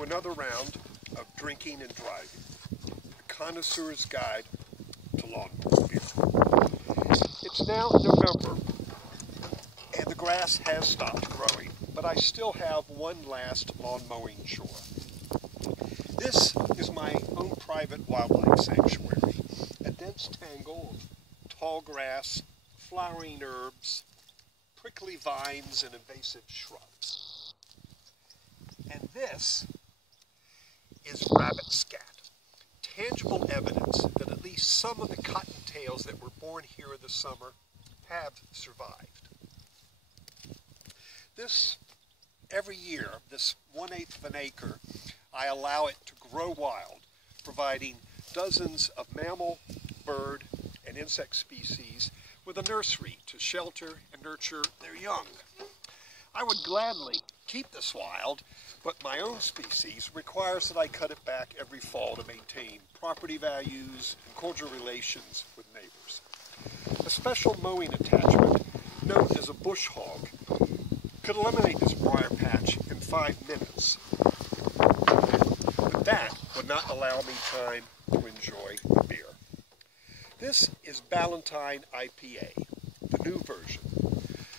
to another round of drinking and driving, the connoisseur's guide to lawnmower beer. It's now November, and the grass has stopped growing, but I still have one last lawn mowing chore. This is my own private wildlife sanctuary, a dense tangle of tall grass, flowering herbs, prickly vines, and invasive shrubs. And this is rabbit scat, tangible evidence that at least some of the cottontails that were born here this summer have survived. Every year, this 1/8 of an acre, I allow it to grow wild, providing dozens of mammal, bird, and insect species with a nursery to shelter and nurture their young. I would gladly keep this wild, but my own species requires that I cut it back every fall to maintain property values and cordial relations with neighbors. A special mowing attachment, known as a bush hog, could eliminate this briar patch in 5 minutes. But that would not allow me time to enjoy the beer. This is Ballantine IPA, the new version.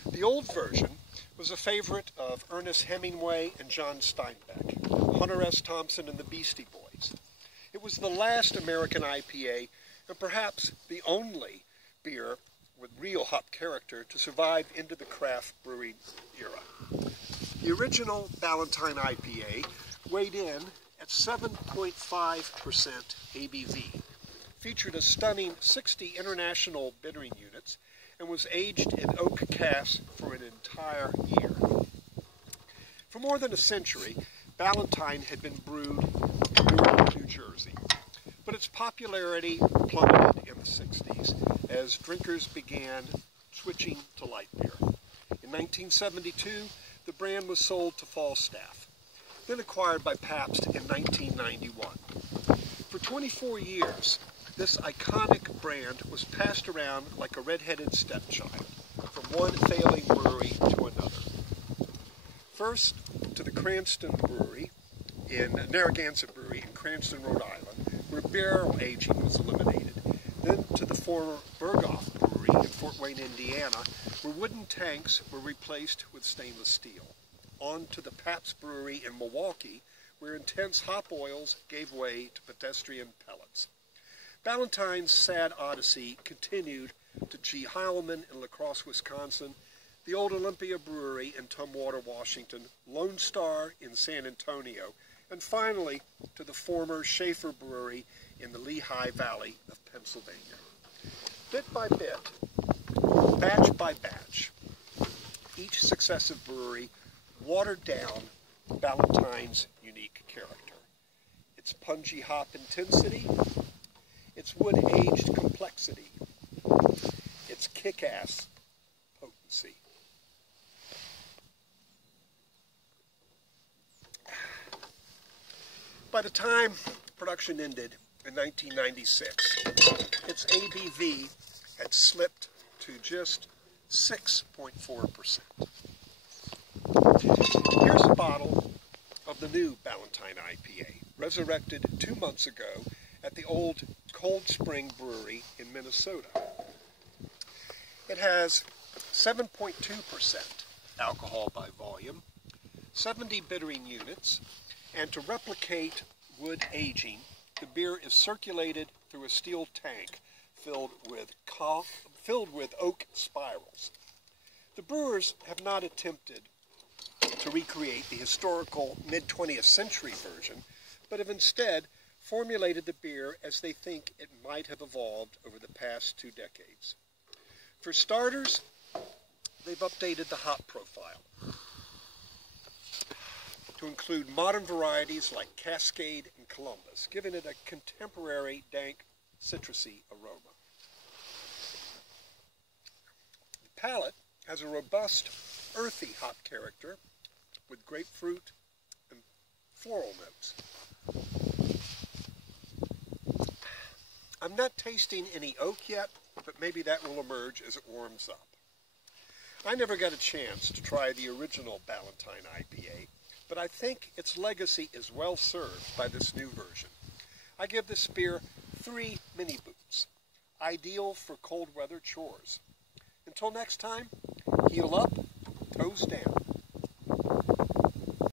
The old version was a favorite of Ernest Hemingway and John Steinbeck, Hunter S. Thompson and the Beastie Boys. It was the last American IPA, and perhaps the only beer with real hop character to survive into the craft brewing era. The original Ballantine IPA weighed in at 7.5% ABV, featured a stunning 60 international bittering units, and was aged in oak casks for an entire year. For more than a century, Ballantine had been brewed in Newark, New Jersey, but its popularity plummeted in the 60s as drinkers began switching to light beer. In 1972, the brand was sold to Falstaff, then acquired by Pabst in 1991. For 24 years, this iconic brand was passed around like a red-headed stepchild, from one failing brewery to another. First, to the Narragansett Brewery in Cranston, Rhode Island, where barrel aging was eliminated. Then to the former Berghoff Brewery in Fort Wayne, Indiana, where wooden tanks were replaced with stainless steel. On to the Pabst Brewery in Milwaukee, where intense hop oils gave way to pedestrian pellets. Ballantine's sad odyssey continued to G. Heilman in La Crosse, Wisconsin, the old Olympia Brewery in Tumwater, Washington, Lone Star in San Antonio, and finally to the former Schaefer Brewery in the Lehigh Valley of Pennsylvania. Bit by bit, batch by batch, each successive brewery watered down Ballantine's unique character. Its pungy hop intensity, its wood-aged complexity, its kick-ass potency. By the time production ended in 1996, its ABV had slipped to just 6.4%. Here's a bottle of the new Ballantine IPA, resurrected 2 months ago at the old Cold Spring Brewery in Minnesota. It has 7.2% alcohol by volume, 70 bittering units, and to replicate wood aging, the beer is circulated through a steel tank filled with oak spirals. The brewers have not attempted to recreate the historical mid-20th century version, but have instead formulated the beer as they think it might have evolved over the past 2 decades. For starters, they've updated the hop profile to include modern varieties like Cascade and Columbus, giving it a contemporary, dank, citrusy aroma. The palate has a robust, earthy hop character with grapefruit and floral notes. I'm not tasting any oak yet, but maybe that will emerge as it warms up. I never got a chance to try the original Ballantine IPA, but I think its legacy is well served by this new version. I give this beer 3 mini boots, ideal for cold weather chores. Until next time, heel up, toes down.